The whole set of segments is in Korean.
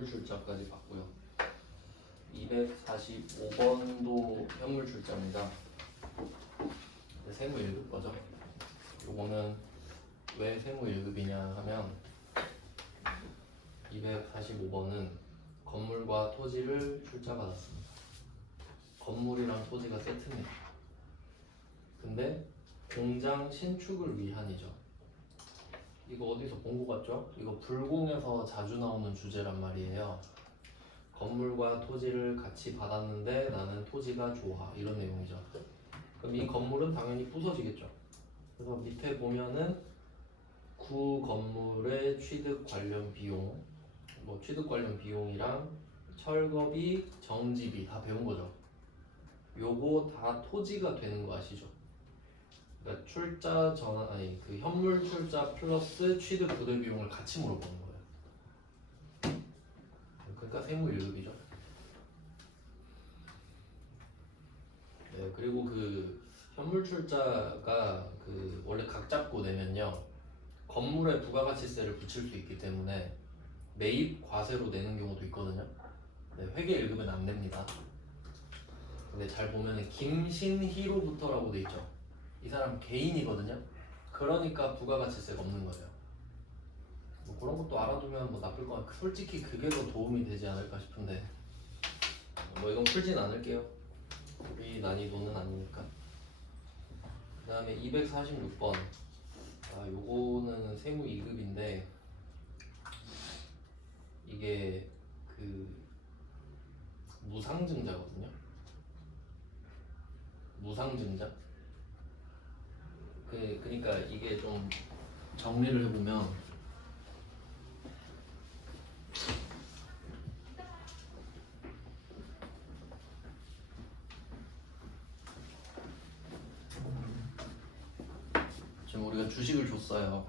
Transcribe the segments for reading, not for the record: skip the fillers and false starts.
현물 출자까지 봤고요. 245번도 현물 출자입니다. 세무 1급 거죠. 요거는 왜 세무 1급이냐 하면 245번은 건물과 토지를 출자받았습니다. 건물이랑 토지가 세트입니다. 근데 공장 신축을 위한이죠. 이거 어디서 본 것 같죠? 이거 불공에서 자주 나오는 주제란 말이에요. 건물과 토지를 같이 받았는데 나는 토지가 좋아, 이런 내용이죠. 그럼 이 건물은 당연히 부서지겠죠. 그래서 밑에 보면은 구 건물의 취득 관련 비용, 뭐 취득 관련 비용이랑 철거비, 정지비 다 배운 거죠. 요거 다 토지가 되는 거 아시죠? 그러니까 출자 전환, 아니 그 현물 출자 플러스 취득 부대 비용을 같이 물어보는 거예요. 그러니까 세무 1급이죠. 네, 그리고 그 현물 출자가 그 원래 각 잡고 내면요, 건물에 부가가치세를 붙일 수 있기 때문에 매입 과세로 내는 경우도 있거든요. 네, 회계 1급은 안 냅니다. 근데 잘 보면은 김신희로부터라고 돼 있죠. 이 사람 개인이거든요. 그러니까 부가가치세가 없는 거예요. 뭐 그런 것도 알아두면 뭐 나쁠 거 같아. 솔직히 그게 더 도움이 되지 않을까 싶은데 뭐 이건 풀진 않을게요. 우리 난이도는 아니니까. 그 다음에 246번. 요거는 세무 2급인데 이게 그 무상증자거든요. 무상증자. 그러니까 이게 좀 정리를 해보면 지금 우리가 주식을 줬어요.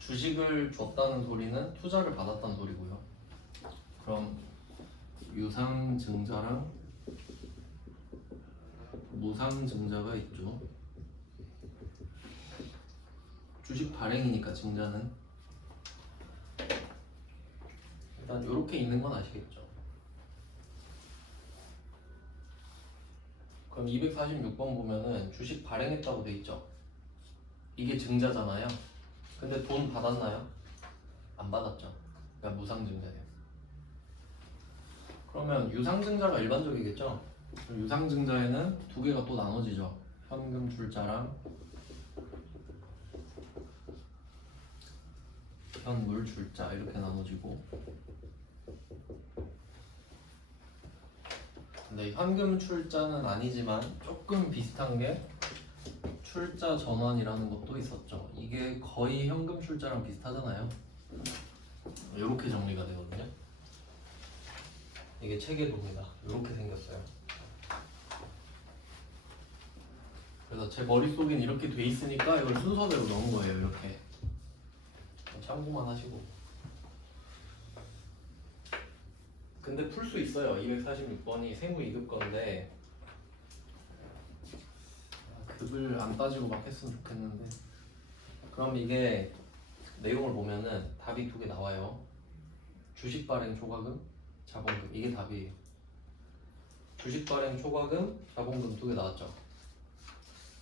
주식을 줬다는 소리는 투자를 받았다는 소리고요. 그럼 유상증자랑 무상증자가 있죠. 주식 발행이니까 증자는 일단 이렇게 있는 건 아시겠죠? 그럼 246번 보면은 주식 발행했다고 돼 있죠? 이게 증자잖아요. 근데 돈 받았나요? 안 받았죠. 그러니까 무상증자예요. 그러면 유상증자가 일반적이겠죠? 유상증자에는 두 개가 또 나눠지죠. 현금 출자랑 현물 출자 이렇게 나눠지고, 근데 현금 출자는 아니지만 조금 비슷한 게 출자 전환이라는 것도 있었죠. 이게 거의 현금 출자랑 비슷하잖아요. 이렇게 정리가 되거든요. 이게 체계도입니다. 이렇게 생겼어요. 그래서 제 머릿속엔 이렇게 돼 있으니까 이걸 순서대로 넣은 거예요. 이렇게 참고만 하시고. 근데 풀 수 있어요. 246번이 세무 2급 건데 급을 안 따지고 막 했으면 좋겠는데. 그럼 이게 내용을 보면은 답이 두 개 나와요. 주식 발행 초과금, 자본금. 이게 답이에요. 주식 발행 초과금, 자본금 두 개 나왔죠.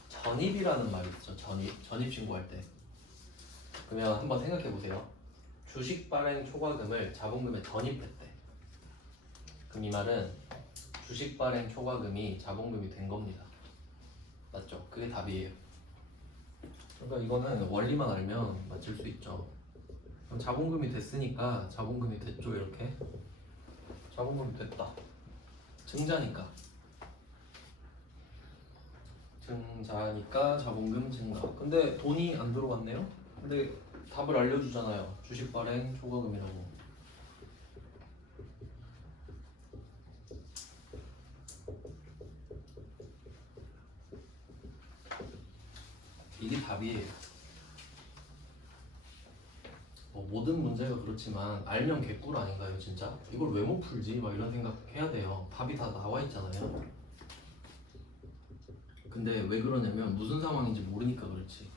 전입이라는 말이 있죠. 전입 신고할 때. 그러면 한번 생각해 보세요. 주식 발행 초과금을 자본금에 전입했대. 그럼 이 말은 주식 발행 초과금이 자본금이 된 겁니다. 맞죠? 그게 답이에요. 그러니까 이거는 원리만 알면 맞출 수 있죠. 그럼 자본금이 됐으니까 자본금이 됐죠. 이렇게 자본금이 됐다. 증자니까 자본금 증가. 근데 돈이 안 들어갔네요. 근데 답을 알려주잖아요. 주식 발행 초과금이라고. 이게 답이에요. 모든 문제가 그렇지만 알면 개꿀 아닌가요, 진짜? 이걸 왜 못 풀지? 막 이런 생각 해야 돼요. 답이 다 나와 있잖아요. 근데 왜 그러냐면 무슨 상황인지 모르니까 그렇지.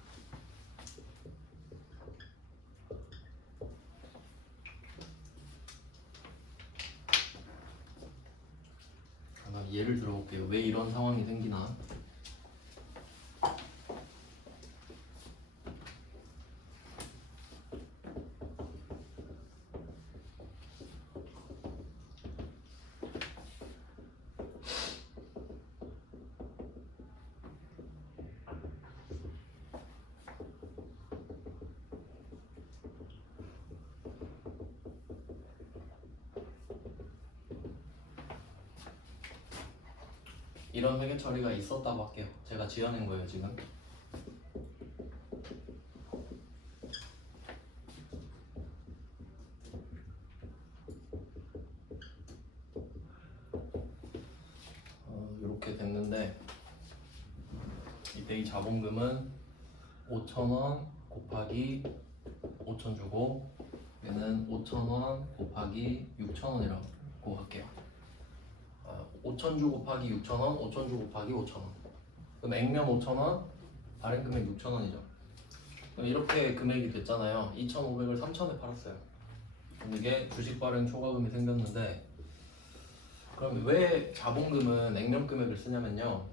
예를 들어볼게요. 왜 이런 상황이 생기나? 이런 회계 처리가 있었다고 할게요. 제가 지어낸 거예요, 지금. 이렇게 됐는데 이때 이 자본금은 5,000원 곱하기 5,000 주고 얘는 5,000원 곱하기 6,000원이라고 할게요. 5,000주 곱하기 6,000원, 5,000주 곱하기 5,000원. 그럼 액면 5,000원, 발행 금액 6,000원이죠. 그럼 이렇게 금액이 됐잖아요. 2,500을 3,000에 팔았어요. 그럼 이게 주식 발행 초과금이 생겼는데, 그럼 왜 자본금은 액면 금액을 쓰냐면요.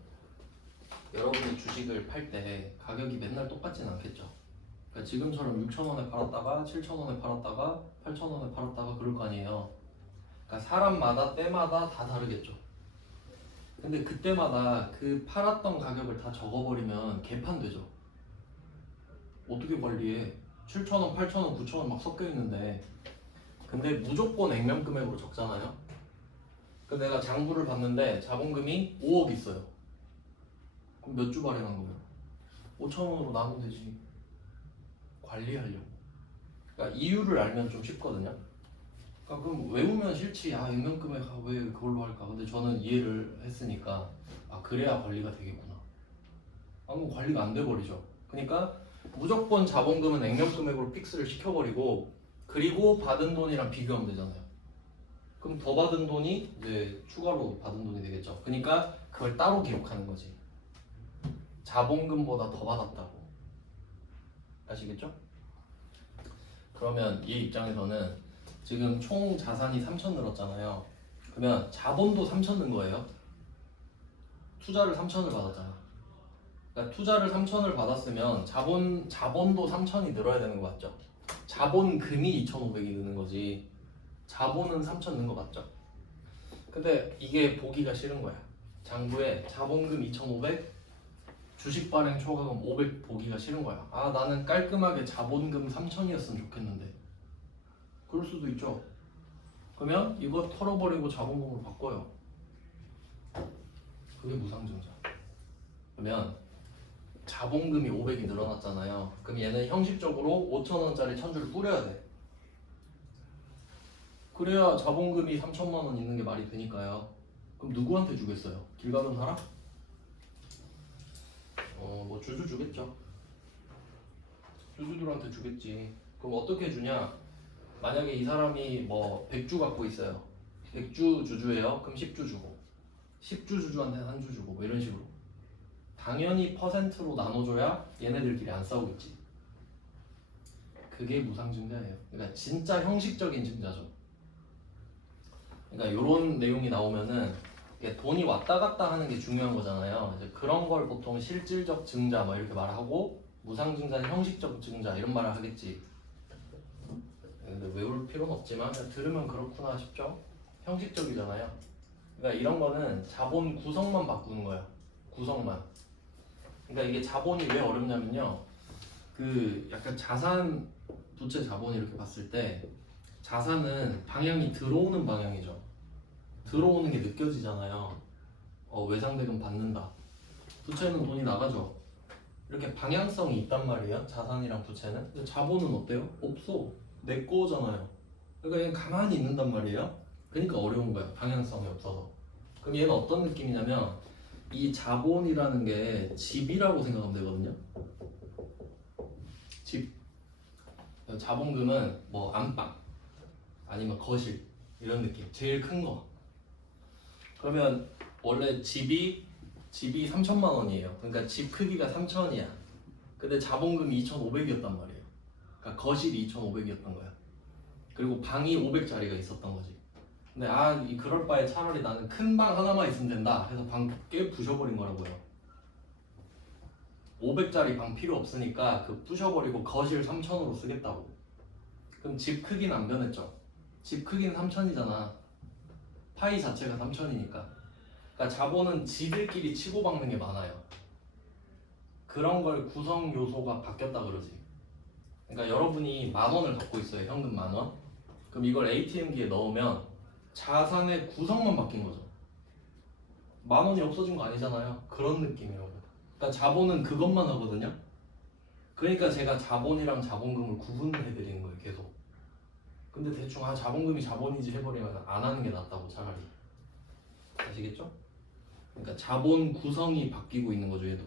여러분이 주식을 팔 때 가격이 맨날 똑같진 않겠죠. 그러니까 지금처럼 6,000원에 팔았다가 7,000원에 팔았다가 8,000원에 팔았다가 그럴 거 아니에요. 그러니까 사람마다 때마다 다 다르겠죠. 근데 그때마다 그 팔았던 가격을 다 적어버리면 개판되죠. 어떻게 관리해? 7,000원, 8,000원, 9,000원 막 섞여 있는데, 근데 무조건 액면 금액으로 적잖아요. 그 내가 장부를 봤는데 자본금이 5억 있어요. 그럼 몇 주 발행한 거예요? 5,000원으로 나누면 되지. 관리하려고. 그러니까 이유를 알면 좀 쉽거든요. 그러니까 그럼 외우면 싫지. 액면 금액 왜 그걸로 할까? 근데 저는 이해를 했으니까 그래야 관리가 되겠구나. 그럼 관리가 안 돼버리죠. 그러니까 무조건 자본금은 액면 금액으로 픽스를 시켜버리고, 그리고 받은 돈이랑 비교하면 되잖아요. 그럼 더 받은 돈이 이제 추가로 받은 돈이 되겠죠. 그러니까 그걸 따로 기록하는 거지. 자본금보다 더 받았다고. 아시겠죠? 그러면 얘 입장에서는 지금 총 자산이 3,000 늘었잖아요. 그러면 자본도 3,000 는 거예요. 투자를 3,000을 받았잖아. 그러니까 투자를 3,000을 받았으면 자본도 3,000이 늘어야 되는 거 맞죠? 자본금이 2,500이 느는 거지. 자본은 3,000 는 거 맞죠? 근데 이게 보기가 싫은 거야. 장부에 자본금 2,500, 주식 발행 초과금 500 보기가 싫은 거야. 나는 깔끔하게 자본금 3,000이었으면 좋겠는데. 그럴 수도 있죠. 그러면 이거 털어버리고 자본금으로 바꿔요. 그게 무상증자. 그러면 자본금이 500이 늘어났잖아요. 그럼 얘는 형식적으로 5,000원짜리 1,000주를 뿌려야 돼. 그래야 자본금이 3,000만 원 있는 게 말이 되니까요. 그럼 누구한테 주겠어요? 길 가는 사람? 뭐 주주 주겠죠. 주주들한테 주겠지. 그럼 어떻게 주냐? 만약에 이 사람이 뭐 100주 갖고 있어요. 100주 주주예요. 그럼 10주 주고, 10주 주주한테는 한 주 주고, 뭐 이런 식으로. 당연히 퍼센트로 나눠줘야 얘네들끼리 안 싸우겠지. 그게 무상증자예요. 그러니까 진짜 형식적인 증자죠. 그러니까 이런 내용이 나오면은 돈이 왔다 갔다 하는 게 중요한 거잖아요. 이제 그런 걸 보통 실질적 증자 뭐 이렇게 말하고, 무상증자는 형식적 증자 이런 말을 하겠지. 근데 외울 필요는 없지만 들으면 그렇구나 싶죠? 형식적이잖아요. 그러니까 이런 거는 자본 구성만 바꾸는 거야. 구성만. 그러니까 이게 자본이 왜 어렵냐면요. 그 약간 자산, 부채 자본 이렇게 봤을 때 자산은 방향이 들어오는 방향이죠. 들어오는 게 느껴지잖아요. 외상대금 받는다. 부채는 돈이 나가죠. 이렇게 방향성이 있단 말이에요. 자산이랑 부채는. 근데 자본은 어때요? 없어. 내 거잖아요. 그러니까 얘는 가만히 있는단 말이에요. 그러니까 어려운 거야. 방향성이 없어서. 그럼 얘는 어떤 느낌이냐면 이 자본이라는 게 집이라고 생각하면 되거든요. 집. 자본금은 뭐 안방 아니면 거실 이런 느낌. 제일 큰 거. 그러면 원래 집이 3,000만 원이에요. 그러니까 집 크기가 3,000이야. 근데 자본금이 2,500이었단 말이에요. 그러니까 거실이 2,500이었던 거야. 그리고 방이 500짜리가 있었던 거지. 근데 그럴 바에 차라리 나는 큰 방 하나만 있으면 된다 해서 방 깨 부셔버린 거라고요. 500짜리 방 필요 없으니까 그 부셔버리고 거실 3,000으로 쓰겠다고. 그럼 집 크기는 안 변했죠. 집 크기는 3,000이잖아. 파이 자체가 3,000이니까. 그러니까 자본은 지들끼리 치고박는 게 많아요. 그런 걸 구성 요소가 바뀌었다 그러지. 그러니까 여러분이 10,000원을 갖고 있어요. 현금 10,000원. 그럼 이걸 ATM기에 넣으면 자산의 구성만 바뀐 거죠. 10,000원이 없어진 거 아니잖아요. 그런 느낌이라고. 그러니까 자본은 그것만 하거든요. 그러니까 제가 자본이랑 자본금을 구분해드리는 거예요. 계속. 근데 대충 자본금이 자본이지 해버리면 안 하는 게 낫다고 차라리. 아시겠죠? 그러니까 자본 구성이 바뀌고 있는 거죠. 얘도.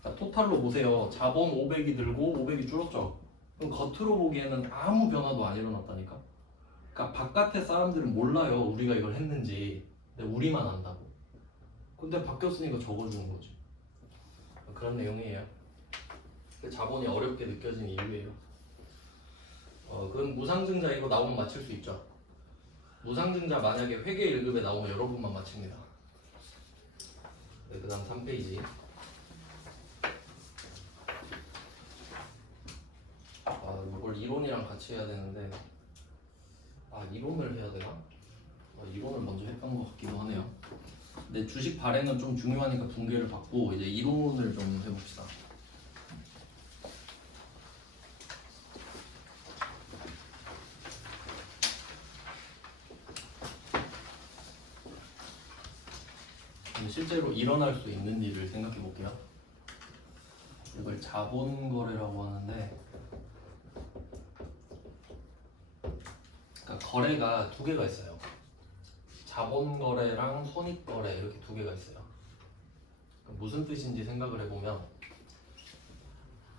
그러니까 토탈로 보세요. 자본 500이 늘고 500이 줄었죠. 그럼 겉으로 보기에는 아무 변화도 안 일어났다니까. 그러니까 바깥의 사람들은 몰라요. 우리가 이걸 했는지. 근데 우리만 안다고. 근데 바뀌었으니까 적어주는 거지. 그런 내용이에요. 자본이 어렵게 느껴진 이유예요. 그럼 무상증자 이거 나오면 맞힐 수 있죠. 무상증자 만약에 회계 1급에 나오면 여러분만 맞춥니다. 네, 그 다음 3페이지. 이걸 이론이랑 같이 해야 되는데 이론을 해야 되나? 이론을 먼저 했던 것 같기도 하네요. 근데 주식 발행은 좀 중요하니까 붕괴를 받고 이제 이론을 좀 해봅시다. 실제로 일어날 수 있는 일을 생각해 볼게요. 이걸 자본거래라고 하는데, 그러니까 거래가 두 개가 있어요. 자본거래랑 손익거래 이렇게 두 개가 있어요. 무슨 뜻인지 생각을 해보면,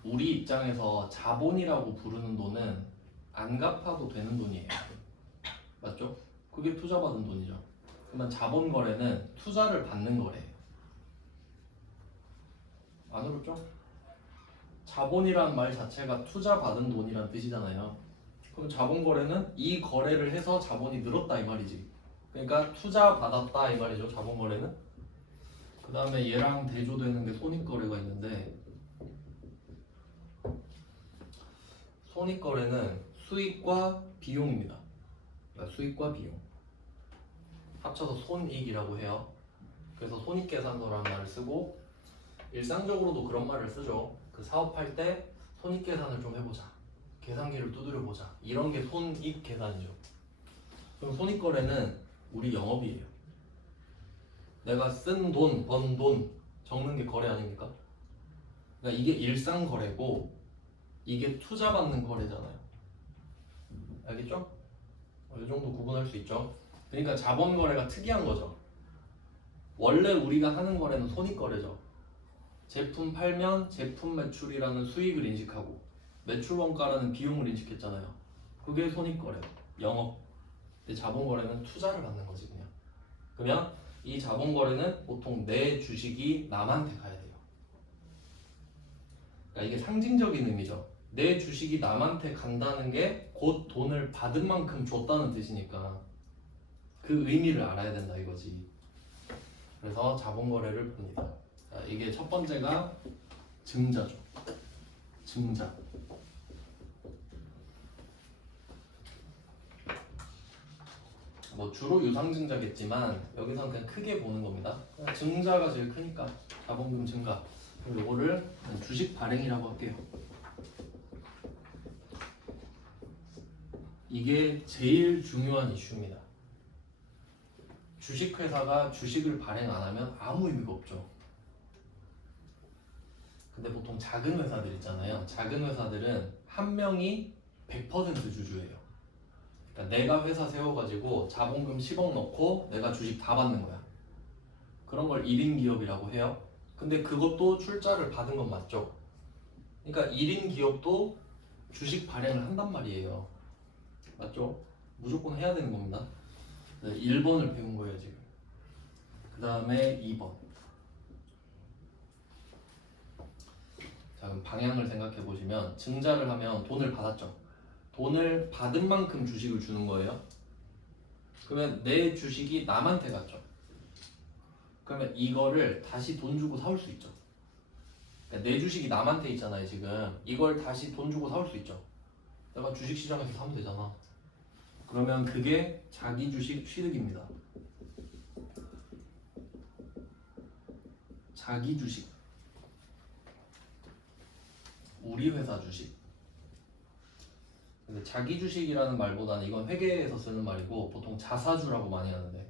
우리 입장에서 자본이라고 부르는 돈은 안 갚아도 되는 돈이에요. 맞죠? 그게 투자받은 돈이죠. 그러면 자본거래는 투자를 받는 거래예요. 안 어렵죠? 자본이란 말 자체가 투자받은 돈이란 뜻이잖아요. 그럼 자본거래는 이 거래를 해서 자본이 늘었다 이 말이지. 그러니까 투자받았다 이 말이죠. 자본거래는. 그 다음에 얘랑 대조되는 게 손익거래가 있는데, 손익거래는 수익과 비용입니다. 그러니까 수익과 비용 합쳐서 손익이라고 해요. 그래서 손익계산서라는 말을 쓰고, 일상적으로도 그런 말을 쓰죠. 그 사업할 때 손익계산을 좀 해보자, 계산기를 두드려보자, 이런 게 손익계산이죠. 그럼 손익거래는 우리 영업이에요. 내가 쓴 돈, 번 돈 적는 게 거래 아닙니까? 그러니까 이게 일상거래고 이게 투자받는 거래잖아요. 알겠죠? 이 정도 구분할 수 있죠. 그러니까 자본거래가 특이한 거죠. 원래 우리가 하는 거래는 손익거래죠. 제품 팔면 제품 매출이라는 수익을 인식하고 매출 원가라는 비용을 인식했잖아요. 그게 손익거래, 영업. 근데 자본거래는 투자를 받는 거지 그냥. 그러면 이 자본거래는 보통 내 주식이 남한테 가야 돼요. 그러니까 이게 상징적인 의미죠. 내 주식이 남한테 간다는 게 곧 돈을 받은 만큼 줬다는 뜻이니까 그 의미를 알아야 된다 이거지. 그래서 자본거래를 봅니다. 자, 이게 첫 번째가 증자죠. 증자. 주로 유상증자겠지만 여기서는 그냥 크게 보는 겁니다. 증자가 제일 크니까 자본금 증가. 그리고 이거를 주식 발행이라고 할게요. 이게 제일 중요한 이슈입니다. 주식회사가 주식을 발행 안 하면 아무 의미가 없죠. 근데 보통 작은 회사들 있잖아요. 작은 회사들은 한 명이 100% 주주예요. 그러니까 내가 회사 세워가지고 자본금 10억 넣고 내가 주식 다 받는 거야. 그런 걸 1인 기업이라고 해요. 근데 그것도 출자를 받은 건 맞죠. 그러니까 1인 기업도 주식 발행을 한단 말이에요. 맞죠? 무조건 해야 되는 겁니다. 1번을 배운 거예요 지금. 그 다음에 2번. 자, 그럼 방향을 생각해 보시면 증자를 하면 돈을 받았죠. 돈을 받은 만큼 주식을 주는 거예요. 그러면 내 주식이 남한테 갔죠. 그러면 이거를 다시 돈 주고 사올 수 있죠. 그러니까 내 주식이 남한테 있잖아요 지금. 이걸 다시 돈 주고 사올 수 있죠. 내가 주식시장에서 사면 되잖아. 그러면 그게 자기 주식 취득입니다. 자기 주식, 우리 회사 주식. 근데 자기 주식이라는 말보다는 이건 회계에서 쓰는 말이고 보통 자사주라고 많이 하는데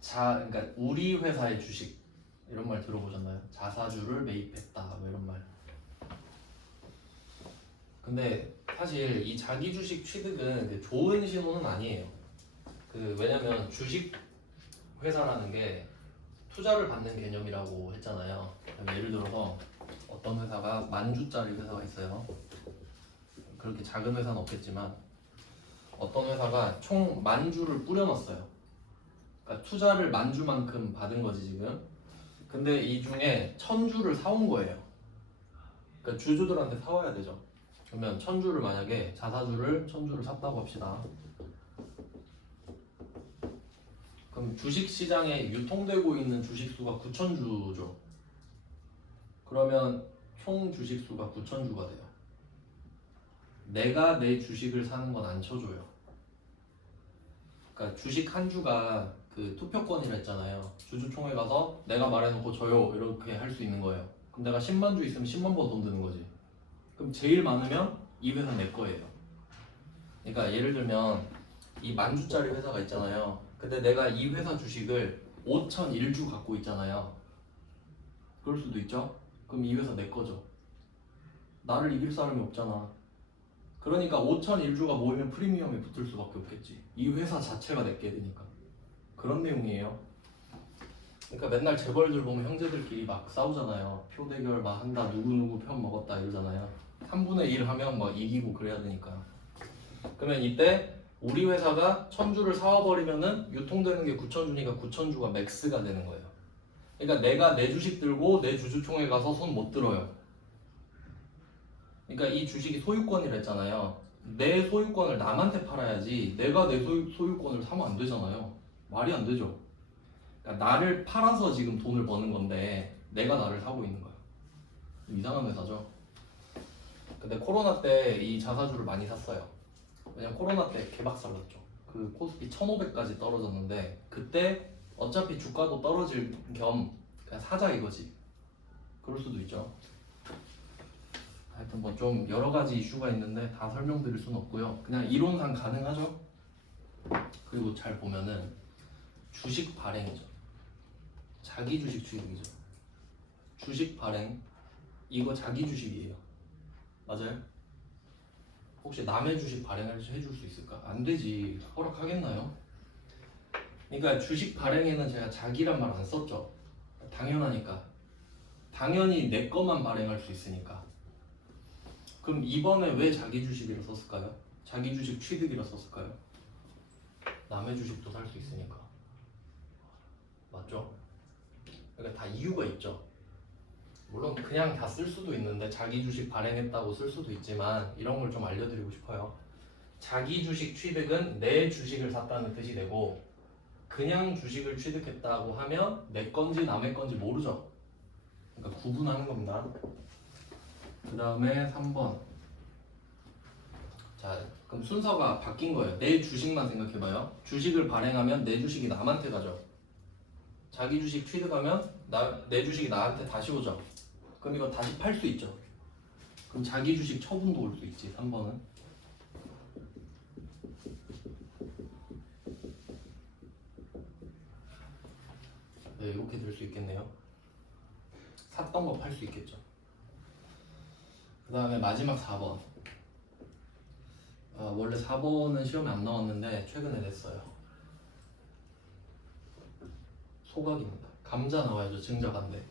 그러니까 우리 회사의 주식 이런 말 들어보셨나요? 자사주를 매입했다 뭐 이런 말. 근데 사실 이 자기 주식 취득은 좋은 신호는 아니에요. 왜냐면 주식 회사라는 게 투자를 받는 개념이라고 했잖아요. 예를 들어서 어떤 회사가 10,000주짜리 회사가 있어요. 그렇게 작은 회사는 없겠지만 어떤 회사가 총 10,000주를 뿌려놨어요. 그러니까 투자를 10,000주만큼 받은 거지 지금. 근데 이 중에 1,000주를 사온 거예요. 그러니까 주주들한테 사와야 되죠. 그러면 1,000주를 만약에 자사주를 1,000주를 샀다고 합시다. 그럼 주식시장에 유통되고 있는 주식수가 9,000주죠. 그러면 총 주식수가 9,000주가 돼요. 내가 내 주식을 사는 건 안 쳐줘요. 그러니까 주식 한 주가 투표권이라 했잖아요. 주주총회 가서 내가 말해놓고 줘요 이렇게 할 수 있는 거예요. 그럼 내가 10만 주 있으면 10만 번 돈 드는 거지. 그럼 제일 많으면 이 회사 내 거예요. 그러니까 예를 들면 이 10,000주짜리 회사가 있잖아요. 근데 내가 이 회사 주식을 5,001주 갖고 있잖아요. 그럴 수도 있죠. 그럼 이 회사 내 거죠. 나를 이길 사람이 없잖아. 그러니까 5,001주가 모이면 프리미엄이 붙을 수밖에 없겠지. 이 회사 자체가 내게 되니까. 그런 내용이에요. 그러니까 맨날 재벌들 보면 형제들끼리 막 싸우잖아요. 표 대결 막 한다, 누구누구 편 먹었다 이러잖아요. 3분의 1 하면 막 이기고 그래야 되니까. 그러면 이때 우리 회사가 1,000주를 사와버리면은 유통되는 게 9,000주니까 9,000주가 맥스가 되는 거예요. 그러니까 내가 내 주식 들고 내 주주총회 가서 손 못 들어요. 그러니까 이 주식이 소유권이라 했잖아요. 내 소유권을 남한테 팔아야지 내가 내 소유권을 사면 안 되잖아요. 말이 안 되죠. 그러니까 나를 팔아서 지금 돈을 버는 건데 내가 나를 사고 있는 거야. 이상한 회사죠. 근데 코로나 때 이 자사주를 많이 샀어요. 왜냐면 코로나 때 개박살 났죠. 코스피 1,500까지 떨어졌는데 그때 어차피 주가도 떨어질 겸 그냥 사자 이거지. 그럴 수도 있죠. 하여튼 뭐 좀 여러 가지 이슈가 있는데 다 설명드릴 수는 없고요. 그냥 이론상 가능하죠. 그리고 잘 보면은 주식 발행이죠. 자기 주식 취득이죠. 주식 발행 이거 자기 주식이에요. 맞아요? 혹시 남의 주식 발행을 해줄 수 있을까? 안 되지. 허락하겠나요? 그러니까 주식 발행에는 제가 자기란 말 안 썼죠. 당연하니까. 당연히 내 것만 발행할 수 있으니까. 그럼 이번에 왜 자기 주식이라 썼을까요? 자기 주식 취득이라 썼을까요? 남의 주식도 살 수 있으니까. 맞죠? 그러니까 다 이유가 있죠. 물론 그냥 다 쓸 수도 있는데 자기 주식 발행했다고 쓸 수도 있지만 이런 걸 좀 알려드리고 싶어요. 자기 주식 취득은 내 주식을 샀다는 뜻이 되고 그냥 주식을 취득했다고 하면 내 건지 남의 건지 모르죠. 그러니까 구분하는 겁니다. 그 다음에 3번. 자, 그럼 순서가 바뀐 거예요. 내 주식만 생각해봐요. 주식을 발행하면 내 주식이 남한테 가죠. 자기 주식 취득하면 내 주식이 나한테 다시 오죠. 그럼 이거 다시 팔 수 있죠. 그럼 자기 주식 처분도 올 수 있지. 3번은. 네, 이렇게 될 수 있겠네요. 샀던 거 팔 수 있겠죠. 그 다음에 마지막 4번. 원래 4번은 시험에 안 나왔는데 최근에 냈어요. 소각입니다. 감자 나와야죠. 증자반대.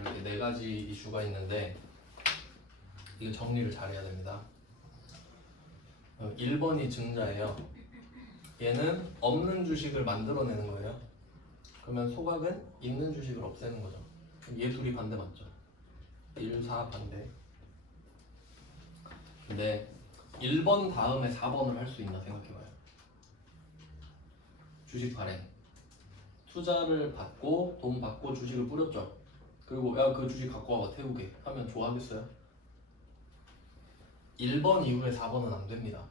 이렇게 네 가지 이슈가 있는데 이거 정리를 잘 해야 됩니다. 1번이 증자예요. 얘는 없는 주식을 만들어내는 거예요. 그러면 소각은 있는 주식을 없애는 거죠. 얘 둘이 반대 맞죠? 1, 4 반대. 근데 1번 다음에 4번을 할 수 있나 생각해봐요. 주식 발행. 투자를 받고 돈 받고 주식을 뿌렸죠. 그리고 야 그 주식 갖고 와봐 태우게 하면 좋아하겠어요? 1번 이후에 4번은 안 됩니다.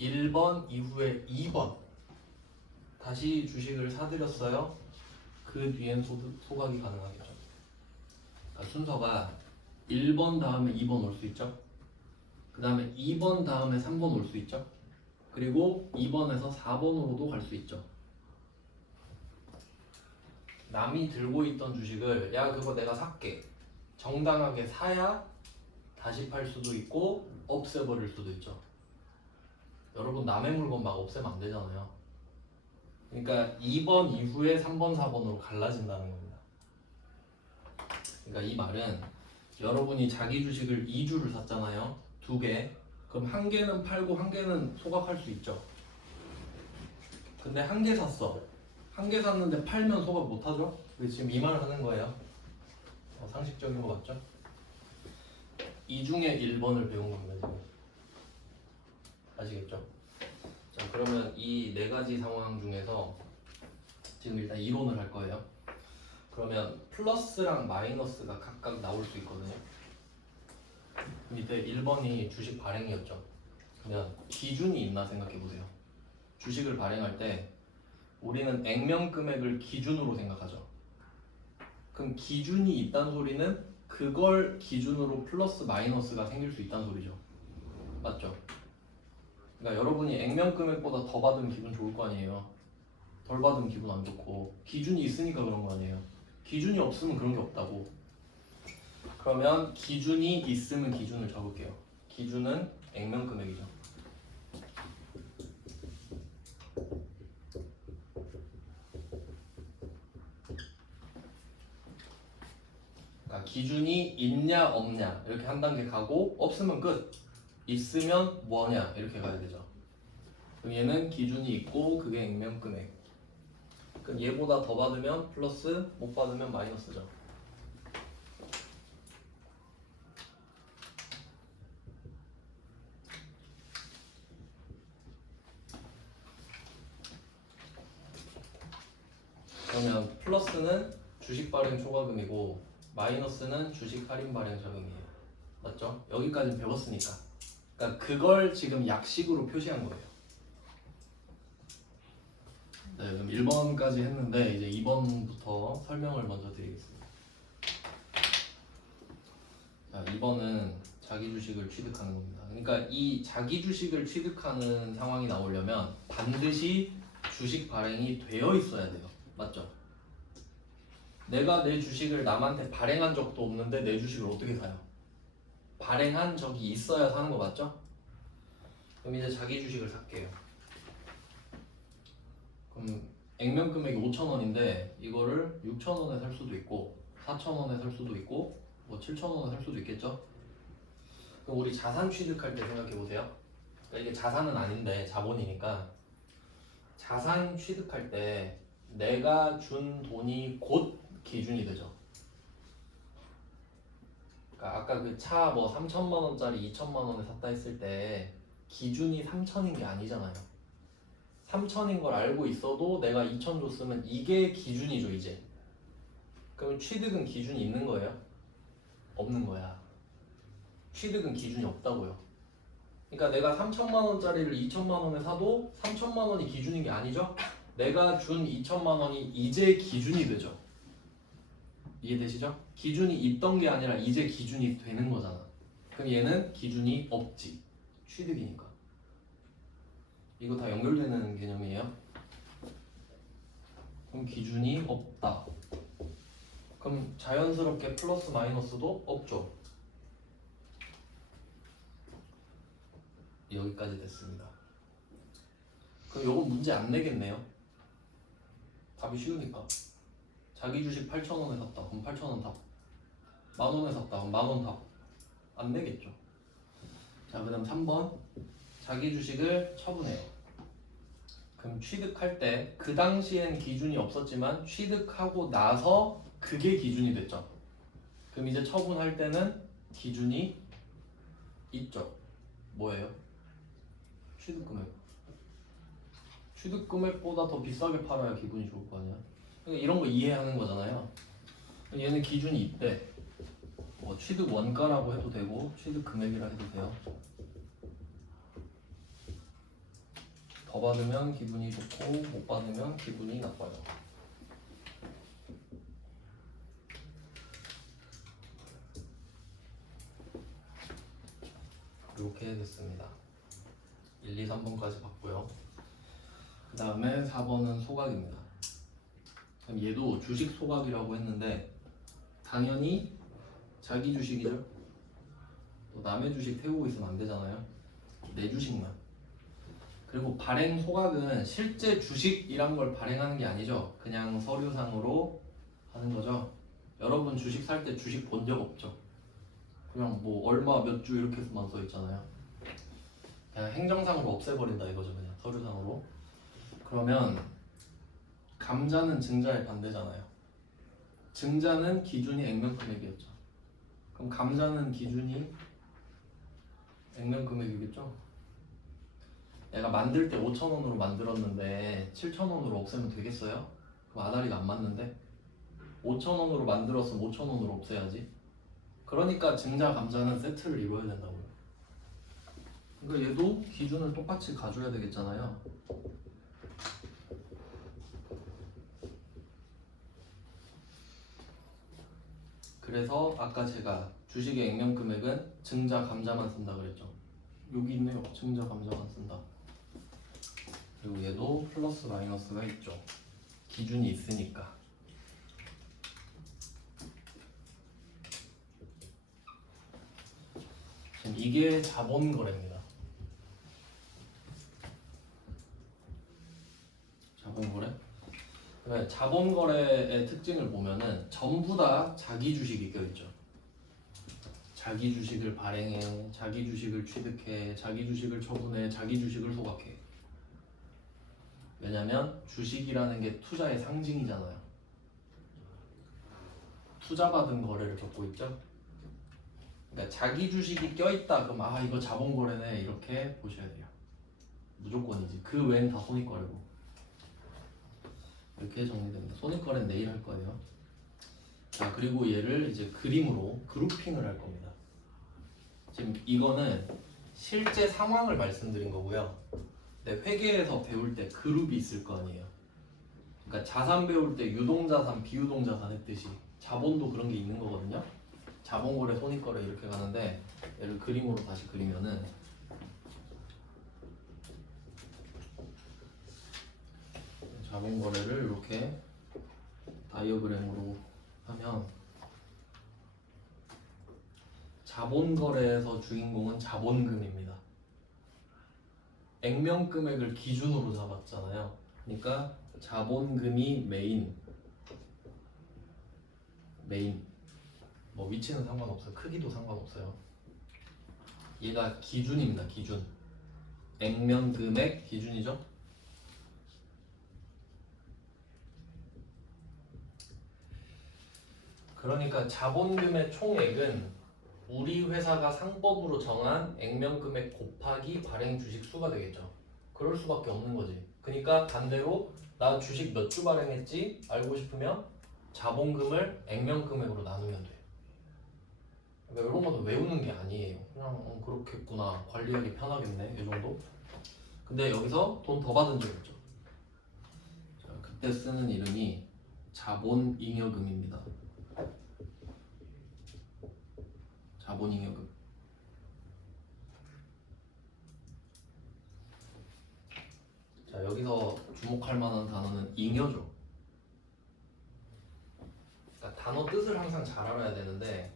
1번 이후에 2번 다시 주식을 사들였어요. 그 뒤엔 소각이 가능하겠죠. 그러니까 순서가 1번 다음에 2번 올 수 있죠. 그 다음에 2번 다음에 3번 올 수 있죠. 그리고 2번에서 4번으로도 갈 수 있죠. 남이 들고 있던 주식을 야 그거 내가 살게 정당하게 사야 다시 팔 수도 있고 없애버릴 수도 있죠. 여러분 남의 물건 막 없애면 안 되잖아요. 그러니까 2번 이후에 3번 4번으로 갈라진다는 겁니다. 그러니까 이 말은 여러분이 자기 주식을 2주를 샀잖아요. 2개. 그럼 1개는 팔고 1개는 소각할 수 있죠. 근데 1개 샀어. 1개 샀는데 팔면 소각 못하죠? 지금 이 말을 하는 거예요. 상식적인 거 맞죠? 이 중에 1번을 배운 겁니다. 지금. 아시겠죠? 자 그러면 이 네 가지 상황 중에서 지금 일단 이론을 할 거예요. 그러면 플러스랑 마이너스가 각각 나올 수 있거든요. 밑에 1번이 주식 발행이었죠. 그러면 기준이 있나 생각해 보세요. 주식을 발행할 때 우리는 액면 금액을 기준으로 생각하죠. 그럼 기준이 있다는 소리는 그걸 기준으로 플러스 마이너스가 생길 수 있다는 소리죠. 맞죠? 그러니까 여러분이 액면 금액보다 더 받으면 기분 좋을 거 아니에요. 덜 받으면 기분 안 좋고 기준이 있으니까 그런 거 아니에요. 기준이 없으면 그런 게 없다고. 그러면 기준이 있으면 기준을 적을게요. 기준은 액면 금액이죠. 그러니까 기준이 있냐 없냐 이렇게 한 단계 가고 없으면 끝. 있으면 뭐냐 이렇게 가야 되죠. 그럼 얘는 기준이 있고 그게 액면 금액. 그럼 얘보다 더 받으면 플러스, 못 받으면 마이너스죠. 그러면 플러스는 주식 발행 초과금이고 마이너스는 주식 할인 발행 자금이에요. 맞죠? 여기까지는 배웠으니까. 그러니까 그걸 지금 약식으로 표시한 거예요. 네, 그럼 1번까지 했는데 이제 2번부터 설명을 먼저 드리겠습니다. 자, 2번은 자기 주식을 취득하는 겁니다. 그러니까 이 자기 주식을 취득하는 상황이 나오려면 반드시 주식 발행이 되어 있어야 돼요. 맞죠? 내가 내 주식을 남한테 발행한 적도 없는데 내 주식을 어떻게 사요? 발행한 적이 있어야 사는 거 맞죠? 그럼 이제 자기 주식을 살게요. 그럼 액면 금액이 5,000원인데 이거를 6,000원에 살 수도 있고 4,000원에 살 수도 있고 뭐 7,000원에 살 수도 있겠죠? 그럼 우리 자산 취득할 때 생각해 보세요. 그러니까 이게 자산은 아닌데 자본이니까 자산 취득할 때 내가 준 돈이 곧 기준이 되죠. 그러니까 아까 그 차 뭐 3천만 원짜리 2천만 원에 샀다 했을 때 기준이 3천인 게 아니잖아요. 3천인 걸 알고 있어도 내가 2천 줬으면 이게 기준이죠 이제. 그럼 취득은 기준이 있는 거예요? 없는 거야. 취득은 기준이 없다고요. 그러니까 내가 3천만 원짜리를 2천만 원에 사도 3천만 원이 기준인 게 아니죠? 내가 준 2천만 원이 이제 기준이 되죠. 이해되시죠? 기준이 있던 게 아니라 이제 기준이 되는 거잖아. 그럼 얘는 기준이 없지. 취득이니까. 이거 다 연결되는 개념이에요. 그럼 기준이 없다. 그럼 자연스럽게 플러스 마이너스도 없죠. 여기까지 됐습니다. 그럼 요거 문제 안 내겠네요. 답이 쉬우니까. 자기 주식 8,000원에 샀다. 그럼 8,000원 답. 만원에 샀다. 그럼 만원 답. 안 내겠죠. 자, 그 다음 3번. 자기 주식을 처분해요. 그럼 취득할 때 그 당시엔 기준이 없었지만 취득하고 나서 그게 기준이 됐죠. 그럼 이제 처분할 때는 기준이 있죠. 뭐예요? 취득금액. 취득금액보다 더 비싸게 팔아야 기분이 좋을 거 아니야. 그러니까 이런 거 이해하는 거잖아요. 얘는 기준이 있대. 뭐 취득 원가라고 해도 되고 취득 금액이라 해도 돼요. 더 받으면 기분이 좋고 못 받으면 기분이 나빠요. 이렇게 됐습니다. 1, 2, 3번까지 봤고요. 그 다음에 4번은 소각입니다. 그럼 얘도 주식 소각이라고 했는데 당연히 자기 주식이죠. 또 남의 주식 태우고 있으면 안 되잖아요. 내 주식만. 그리고 발행 소각은 실제 주식이란 걸 발행하는 게 아니죠. 그냥 서류상으로 하는 거죠. 여러분 주식 살 때 주식 본 적 없죠. 그냥 뭐 얼마 몇 주 이렇게만 써 있잖아요. 그냥 행정상으로 없애버린다 이거죠. 그냥 서류상으로. 그러면 감자는 증자의 반대잖아요. 증자는 기준이 액면금액이었죠. 그럼 감자는 기준이 액면금액이겠죠. 내가 만들 때 5,000원으로 만들었는데 7,000원으로 없애면 되겠어요? 그럼 아다리가 안 맞는데 5,000원으로 만들었으면 5,000원으로 없애야지. 그러니까 증자 감자는 세트를 이루어야 된다고요. 그러니까 얘도 기준을 똑같이 가져야 되겠잖아요. 그래서 아까 제가 주식의 액면금액은 증자 감자만 쓴다 그랬죠. 여기 있네요. 증자 감자만 쓴다. 그리고 얘도 플러스 마이너스가 있죠. 기준이 있으니까. 지금 이게 자본거래입니다. 자본거래? 그러니까 자본거래의 특징을 보면은 전부 다 자기 주식이 껴있죠. 자기 주식을 발행해, 자기 주식을 취득해, 자기 주식을 처분해, 자기 주식을 소각해. 왜냐면 주식이라는 게 투자의 상징이잖아요. 투자받은 거래를 겪고 있죠. 그러니까 자기 주식이 껴있다 그럼 아 이거 자본거래네 이렇게 보셔야 돼요. 무조건이지. 그 외엔 다 손익거래고. 이렇게 정리됩니다. 손익거래는 내일 할 거예요. 자 그리고 얘를 이제 그림으로 그룹핑을 할 겁니다. 지금 이거는 실제 상황을 말씀드린 거고요. 회계에서 배울 때 그룹이 있을 거 아니에요. 그러니까 자산 배울 때 유동자산, 비유동자산 했듯이 자본도 그런 게 있는 거거든요. 자본거래, 손익거래 이렇게 가는데 얘를 그림으로 다시 그리면은 자본거래를 이렇게 다이어그램으로 하면 자본거래에서 주인공은 자본금입니다. 액면금액을 기준으로 잡았잖아요. 그러니까 자본금이 메인 뭐 위치는 상관없어요. 크기도 상관없어요. 얘가 기준입니다. 기준. 액면금액 기준이죠. 그러니까 자본금의 총액은 우리 회사가 상법으로 정한 액면금액 곱하기 발행 주식 수가 되겠죠. 그럴 수밖에 없는 거지. 그러니까 반대로 나 주식 몇 주 발행했지 알고 싶으면 자본금을 액면금액으로 나누면 돼. 그러니까 이런 것도 외우는 게 아니에요. 그냥 그렇겠구나. 관리하기 편하겠네. 이 정도. 근데 여기서 돈 더 받은 적 있죠. 자, 그때 쓰는 이름이 자본잉여금입니다. 자본잉여금. 자 여기서 주목할 만한 단어는 잉여죠. 그러니까 단어 뜻을 항상 잘 알아야 되는데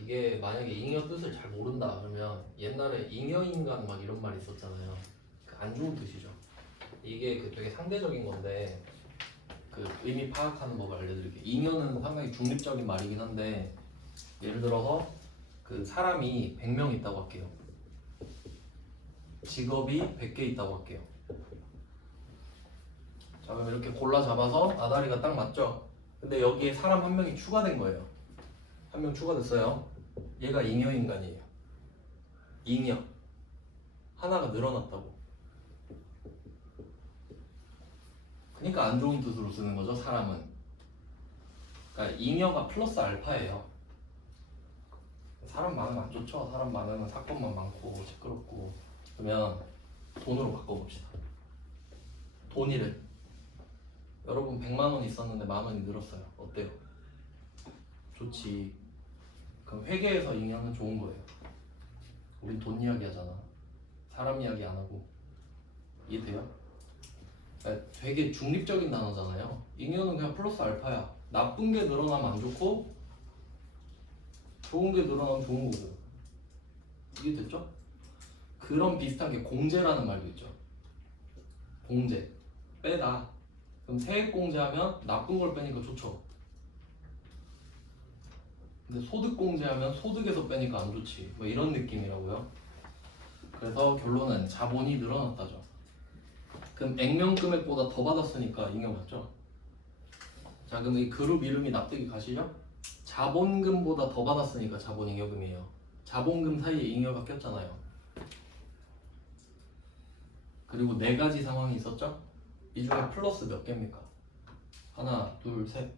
이게 만약에 잉여 뜻을 잘 모른다 그러면 옛날에 잉여인간 막 이런 말 있었잖아요. 그 안 좋은 뜻이죠. 이게 그 되게 상대적인 건데 그 의미 파악하는 법을 알려드릴게요. 잉여는 상당히 중립적인 말이긴 한데 예를 들어서 그 사람이 100명 있다고 할게요. 직업이 100개 있다고 할게요. 자, 그럼 이렇게 골라 잡아서 아다리가 딱 맞죠? 근데 여기에 사람 한 명이 추가된 거예요. 한 명 추가됐어요. 얘가 잉여 인간이에요. 잉여. 하나가 늘어났다고. 그러니까 안 좋은 뜻으로 쓰는 거죠, 사람은. 그러니까 잉여가 플러스 알파예요. 사람 많으면 안 좋죠. 사람 많으면 사건만 많고 시끄럽고. 그러면 돈으로 바꿔봅시다. 돈이래. 여러분 100만 원 있었는데 만 원이 늘었어요. 어때요? 좋지. 그럼 회계에서 잉여는 좋은 거예요. 우린 돈 이야기 하잖아. 사람 이야기 안 하고. 이해돼요? 그러니까 되게 중립적인 단어잖아요. 잉여는 그냥 플러스 알파야. 나쁜 게 늘어나면 안 좋고 좋은 게 늘어나면 좋은 거고요. 이해됐죠? 그런 비슷한 게 공제라는 말도 있죠. 공제. 빼다. 그럼 세액 공제하면 나쁜 걸 빼니까 좋죠. 근데 소득 공제하면 소득에서 빼니까 안 좋지. 뭐 이런 느낌이라고요. 그래서 결론은 자본이 늘어났다죠. 그럼 액면 금액보다 더 받았으니까 잉여 맞죠? 자, 그럼 이 그룹 이름이 납득이 가시죠? 자본금보다 더 받았으니까 자본잉여금이에요. 자본금 사이에 잉여가 꼈잖아요. 그리고 네 가지 상황이 있었죠? 이 중에 플러스 몇 개입니까? 하나, 둘, 셋.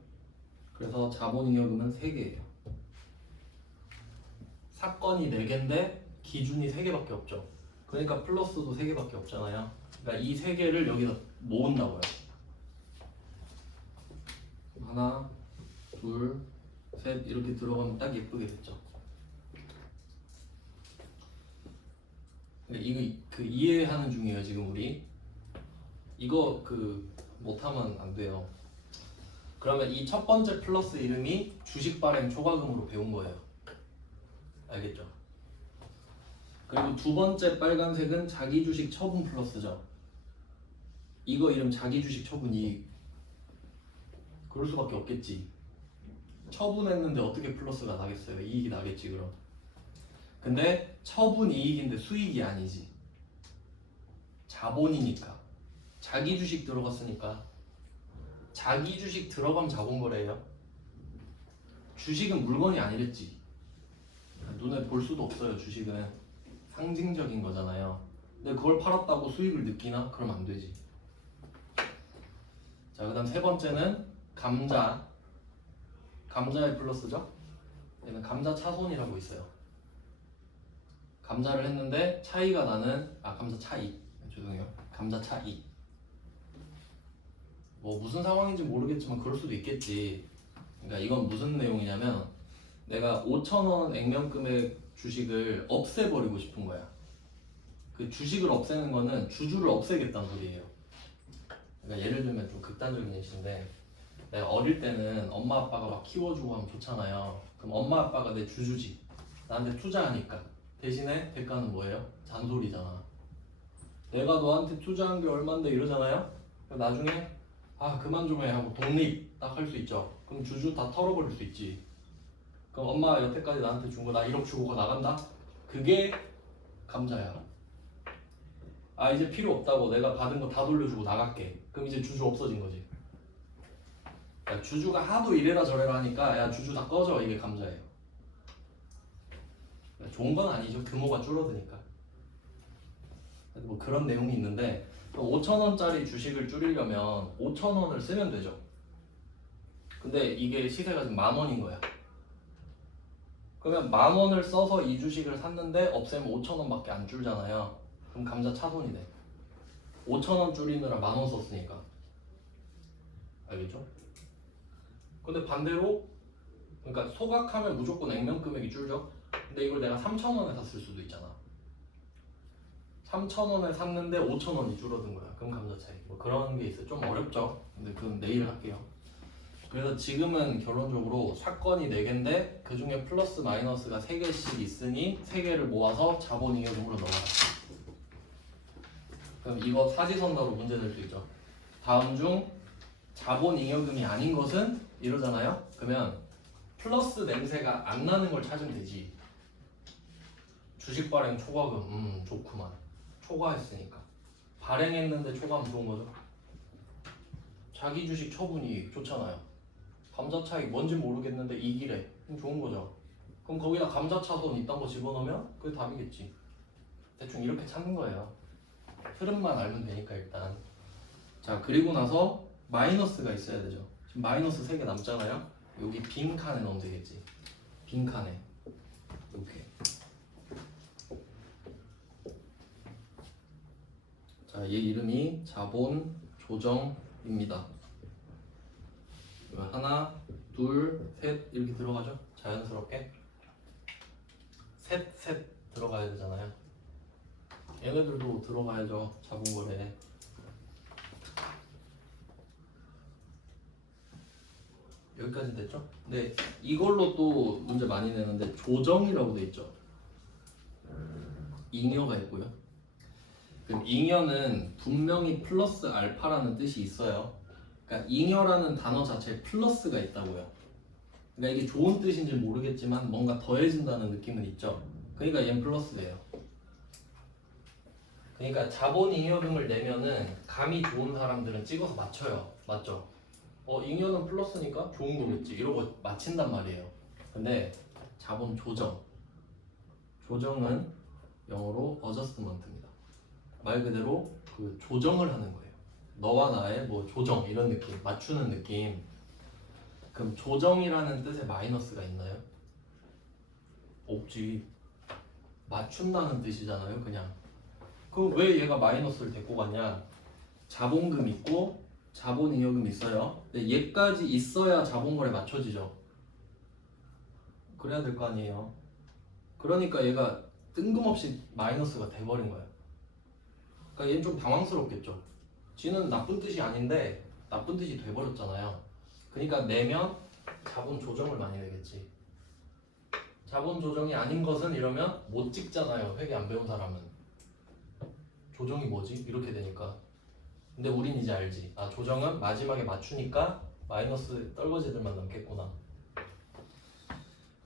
그래서 자본잉여금은 3개예요. 사건이 4개인데 기준이 3개밖에 없죠. 그러니까 플러스도 3개밖에 없잖아요. 그러니까 이 3개를 여기다 모은다고요. 하나, 둘, 셋 이렇게 들어가면 딱 예쁘게 됐죠. 이거 그 이해하는 중이에요 지금 우리. 이거 그 못하면 안 돼요. 그러면 이 첫 번째 플러스 이름이 주식 발행 초과금으로 배운 거예요. 알겠죠? 그리고 두 번째 빨간색은 자기 주식 처분 플러스죠. 이거 이름 자기 주식 처분 이익. 그럴 수밖에 없겠지. 처분했는데 어떻게 플러스가 나겠어요? 이익이 나겠지 그럼. 근데 처분 이익인데 수익이 아니지. 자본이니까. 자기 주식 들어갔으니까. 자기 주식 들어가면 자본거래예요. 주식은 물건이 아니랬지. 눈에 볼 수도 없어요. 주식은 상징적인 거잖아요. 근데 그걸 팔았다고 수익을 느끼나? 그럼 안 되지. 자, 그 다음 세 번째는 감자. 감자의 플러스죠? 얘는 감자 차손이라고 있어요. 감자를 했는데 차이가 나는 감자 차익. 죄송해요. 감자 차익. 뭐 무슨 상황인지 모르겠지만 그럴 수도 있겠지. 그러니까 이건 무슨 내용이냐면 내가 5,000원 액면금액 주식을 없애버리고 싶은 거야. 그 주식을 없애는 거는 주주를 없애겠다는 소리예요. 그러니까 예를 들면 좀 극단적인 예시인데 내가 어릴 때는 엄마 아빠가 막 키워주고 하면 좋잖아요. 그럼 엄마 아빠가 내 주주지. 나한테 투자하니까 대신에 대가는 뭐예요? 잔소리잖아. 내가 너한테 투자한 게 얼만데 이러잖아요. 그럼 나중에 그만 좀 해 하고 독립 딱 할 수 있죠. 그럼 주주 다 털어버릴 수 있지. 그럼 엄마가 여태까지 나한테 준 거 나 1억 주고 나간다? 그게 감자야. 이제 필요 없다고 내가 받은 거 다 돌려주고 나갈게. 그럼 이제 주주 없어진 거지. 그러니까 주주가 하도 이래라 저래라 하니까 야 주주 다 꺼져. 이게 감자예요. 그러니까 좋은 건 아니죠. 규모가 줄어드니까. 뭐 그런 내용이 있는데 5,000원짜리 주식을 줄이려면 5,000원을 쓰면 되죠. 근데 이게 시세가 지금 10,000원인 거야. 그러면 10,000원을 써서 이 주식을 샀는데 없애면 5,000원밖에 안 줄잖아요. 그럼 감자 차손이 돼. 5,000원 줄이느라 10,000원 썼으니까. 알겠죠? 근데 반대로 그러니까 소각하면 무조건 액면 금액이 줄죠. 근데 이걸 내가 3,000원에 샀을 수도 있잖아. 3,000원에 샀는데 5,000원이 줄어든 거야. 그럼 감자 차이. 뭐 그런 게 있어요. 좀 어렵죠. 근데 그건 내일 할게요. 그래서 지금은 결론적으로 사건이 4개인데 그 중에 플러스 마이너스가 3개씩 있으니 3개를 모아서 자본잉여금으로 넣어라. 그럼 이거 사지선다로 문제 낼 수 있죠. 다음 중 자본잉여금이 아닌 것은 이러잖아요. 그러면 플러스 냄새가 안 나는 걸 찾으면 되지. 주식 발행 초과금 좋구만. 초과했으니까. 발행했는데 초과하면 좋은 거죠. 자기 주식 처분이 좋잖아요. 감자 차익 뭔지 모르겠는데 이기래. 그럼 좋은 거죠. 그럼 거기다 감자차손 이딴 거 집어넣으면 그게 답이겠지. 대충 이렇게 찾는 거예요. 흐름만 알면 되니까 일단. 자, 그리고 나서 마이너스가 있어야 되죠. 지금 마이너스 3개 남잖아요. 여기 빈 칸에 넣으면 되겠지. 빈 칸에 이렇게. 자, 얘 이름이 자본 조정입니다. 하나, 둘, 셋 이렇게 들어가죠. 자연스럽게 셋 들어가야 되잖아요. 얘네들도 들어가야죠. 자본거래. 여기까지 됐죠? 네, 이걸로 또 문제 많이 내는데 조정이라고 돼 있죠. 잉여가 있고요. 그럼 잉여는 분명히 플러스 알파라는 뜻이 있어요. 그러니까 잉여라는 단어 자체에 플러스가 있다고요. 그러니까 이게 좋은 뜻인지 모르겠지만 뭔가 더해진다는 느낌은 있죠. 그러니까 얘는 플러스예요. 그러니까 자본 잉여금을 내면은 감이 좋은 사람들은 찍어서 맞춰요. 맞죠? 잉여는 플러스니까 좋은 거겠지. 이러고 맞힌단 말이에요. 근데 자본 조정은 영어로 adjustment입니다. 말 그대로 그 조정을 하는 거예요. 너와 나의 뭐 조정 이런 느낌, 맞추는 느낌. 그럼 조정이라는 뜻에 마이너스가 있나요? 없지. 맞춘다는 뜻이잖아요, 그냥. 그럼 왜 얘가 마이너스를 데리고 갔냐? 자본금 있고 자본잉여금 있어요. 근데 얘까지 있어야 자본거래 맞춰지죠. 그래야 될 거 아니에요. 그러니까 얘가 뜬금없이 마이너스가 돼버린 거예요. 그러니까 얘는 좀 당황스럽겠죠. 지는 나쁜 뜻이 아닌데 나쁜 뜻이 돼버렸잖아요. 그러니까 내면 자본 조정을 많이 내겠지. 자본 조정이 아닌 것은 이러면 못 찍잖아요. 회계 안 배운 사람은. 조정이 뭐지? 이렇게 되니까. 근데 우린 이제 알지. 아, 조정은 마지막에 맞추니까 마이너스 떨거지들만 남겠구나.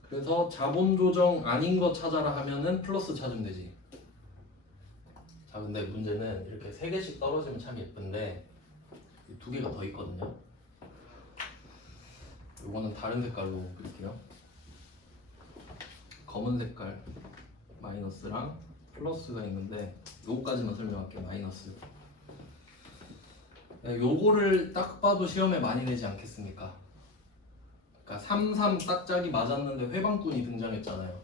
그래서 자본 조정 아닌 거 찾아라 하면은 플러스 찾으면 되지. 자, 근데 문제는 이렇게 3개씩 떨어지면 참 예쁜데 2개가 더 있거든요. 요거는 다른 색깔로 그릴게요. 검은 색깔 마이너스랑 플러스가 있는데 요거까지만 설명할게요. 마이너스. 요거를 딱 봐도 시험에 많이 내지 않겠습니까? 그러니까 33 딱 짝이 맞았는데 회방꾼이 등장했잖아요.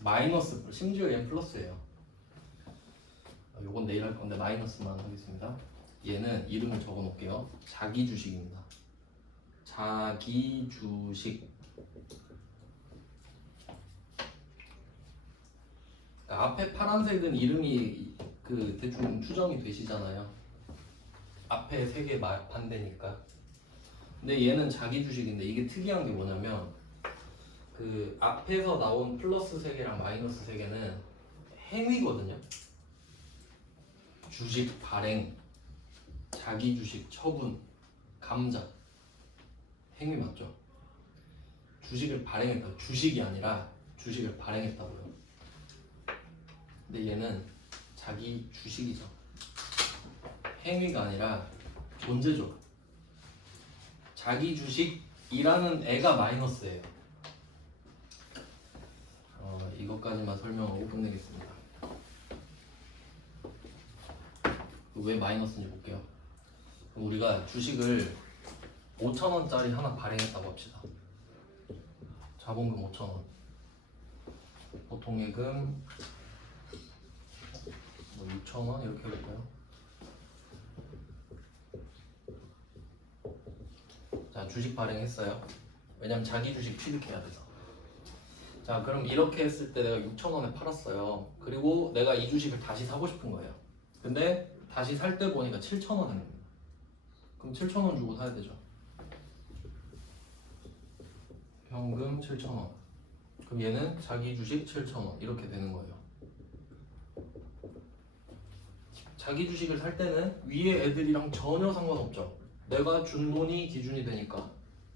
마이너스, 심지어 얘는 플러스예요. 요건 내일 할 건데 마이너스만 하겠습니다. 얘는 이름을 적어 놓을게요. 자기 주식입니다. 자기 주식. 그러니까 앞에 파란색은 이름이 그 대충 추정이 되시잖아요. 앞에 3개 반대니까. 근데 얘는 자기 주식인데 이게 특이한 게 뭐냐면 그 앞에서 나온 플러스 3개랑 마이너스 3개는 행위거든요. 주식 발행, 자기 주식 처분, 감자. 행위 맞죠? 주식을 발행했다. 주식이 아니라 주식을 발행했다고요. 근데 얘는 자기 주식이죠. 행위가 아니라 존재죠. 자기 주식이라는 애가 마이너스예요. 이것까지만 설명하고 끝내겠습니다. 왜 마이너스인지 볼게요. 그럼 우리가 주식을 5,000원짜리 하나 발행했다고 합시다. 자본금 5,000원. 보통예금 뭐 6,000원 이렇게 해볼까요? 자, 주식 발행했어요. 왜냐면 자기 주식 취득해야 돼서. 자, 그럼 이렇게 했을 때 내가 6,000원에 팔았어요. 그리고 내가 이 주식을 다시 사고 싶은 거예요. 근데 다시 살 때 보니까 7,000원입니다. 그럼 7,000원 주고 사야 되죠. 현금 7,000원. 그럼 얘는 자기 주식 7,000원 이렇게 되는 거예요. 자기 주식을 살 때는 위에 애들이랑 전혀 상관없죠. 내가 준 돈이 기준이 되니까.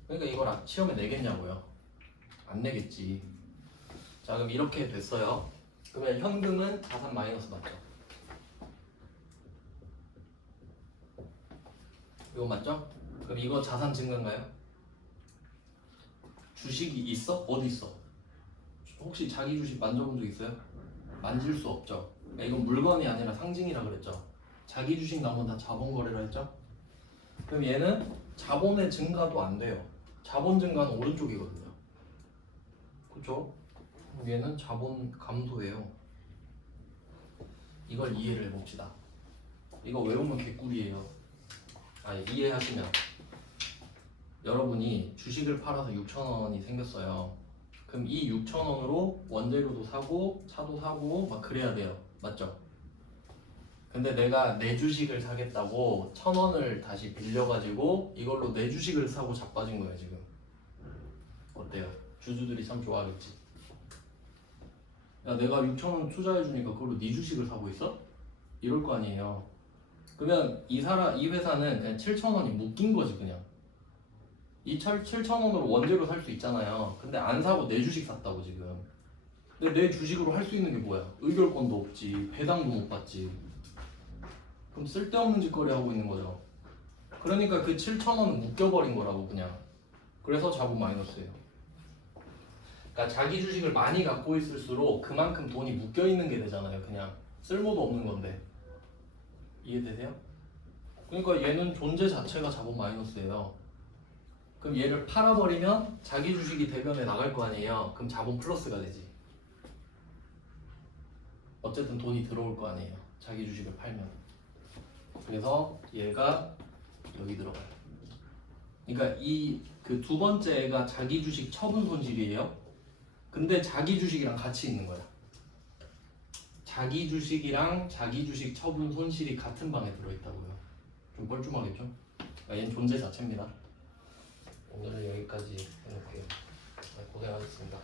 그러니까 이걸 시험에 내겠냐고요. 안 내겠지. 자, 그럼 이렇게 됐어요. 그러면 현금은 자산 마이너스 맞죠? 이거 맞죠? 그럼 이거 자산 증가인가요? 주식이 있어? 어디 있어? 혹시 자기 주식 만져본 적 있어요? 만질 수 없죠. 그러니까 이건 물건이 아니라 상징이라 그랬죠. 자기 주식 나오면 다 자본 거래라 했죠. 그럼 얘는 자본의 증가도 안 돼요. 자본 증가는 오른쪽이거든요. 그렇죠? 얘는 자본 감소예요. 이걸 이해를 해봅시다. 이거 외우면 개꿀이에요. 아니, 이해하시면 여러분이 주식을 팔아서 6,000원이 생겼어요. 그럼 이 6,000원으로 원재료도 사고 차도 사고 막 그래야 돼요. 맞죠? 근데 내가 내 주식을 사겠다고 1,000원을 다시 빌려가지고 이걸로 내 주식을 사고 자빠진 거예요 지금. 어때요? 주주들이 참 좋아하겠지. 야, 내가 6,000원 투자해주니까 그걸로 네 주식을 사고 있어? 이럴 거 아니에요. 그러면 이 회사는 그냥 7,000원이 묶인 거지 그냥. 이 7,000원으로 원재료 살 수 있잖아요. 근데 안 사고 내 주식 샀다고 지금. 근데 내 주식으로 할 수 있는 게 뭐야? 의결권도 없지, 배당도 못 받지. 그럼 쓸데없는 짓거리 하고 있는 거죠. 그러니까 그 7,000원은 묶여버린 거라고 그냥. 그래서 자본 마이너스예요. 그러니까 자기 주식을 많이 갖고 있을수록 그만큼 돈이 묶여 있는 게 되잖아요. 그냥 쓸모도 없는 건데. 이해되세요? 그러니까 얘는 존재 자체가 자본 마이너스예요. 그럼 얘를 팔아버리면 자기 주식이 대변에 나갈 거 아니에요. 그럼 자본 플러스가 되지. 어쨌든 돈이 들어올 거 아니에요. 자기 주식을 팔면. 그래서 얘가 여기 들어가요. 그러니까 이 그 두 번째 애가 자기 주식 처분 손실이에요. 근데 자기 주식이랑 같이 있는 거야. 자기 주식이랑 자기 주식 처분 손실이 같은 방에 들어있다고요. 좀 뻘쭘하겠죠? 그러니까 얘는 존재 자체입니다. 오늘은 여기까지 해놓을게요. 고생하셨습니다.